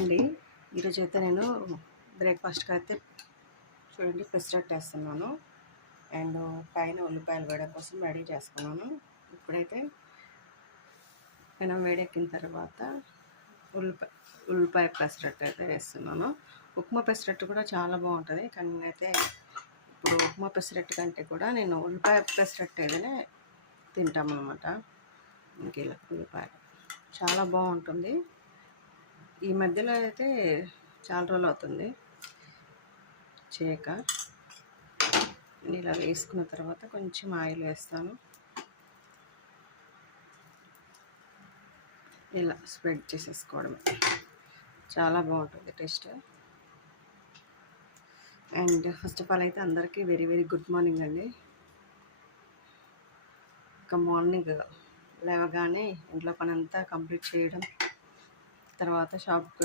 Hi అండి. ఈరోజు అయితే నేను బ్రేక్ఫాస్ట్కి అయితే చూడండి పెసరట్టు వేస్తున్నాను. అండ్ పైన ఉల్లిపాయలు వేయడం కోసం రెడీ చేసుకున్నాను. ఇప్పుడైతే పెనం వేడెక్కిన తర్వాత ఉల్లిపాయ పెసరట్టు అయితే వేస్తున్నాను. ఉప్మా పెసరట్టు కూడా చాలా బాగుంటుంది, కానీ నేనైతే ఇప్పుడు ఉప్మా పెసరట్టు కంటే కూడా నేను ఉల్లిపాయ పెసరట్టు ఏదైనా తింటామన్నమాట. ఇంక ఇలా ఉల్లిపాయలు చాలా బాగుంటుంది. ఈ మధ్యలో అయితే చాలా రోజులు అవుతుంది చేయక. ఇలా వేసుకున్న తర్వాత కొంచెం ఆయిల్ వేస్తాను. ఇలా స్ప్రెడ్ చేసేసుకోవడమే, చాలా బాగుంటుంది taste. And first of all అయితే అందరికీ వెరీ వెరీ గుడ్ మార్నింగ్ అండి. ఇక మార్నింగ్ లేవగానే ఇంట్లో పని అంతా కంప్లీట్ చేయడం, తర్వాత షాప్కి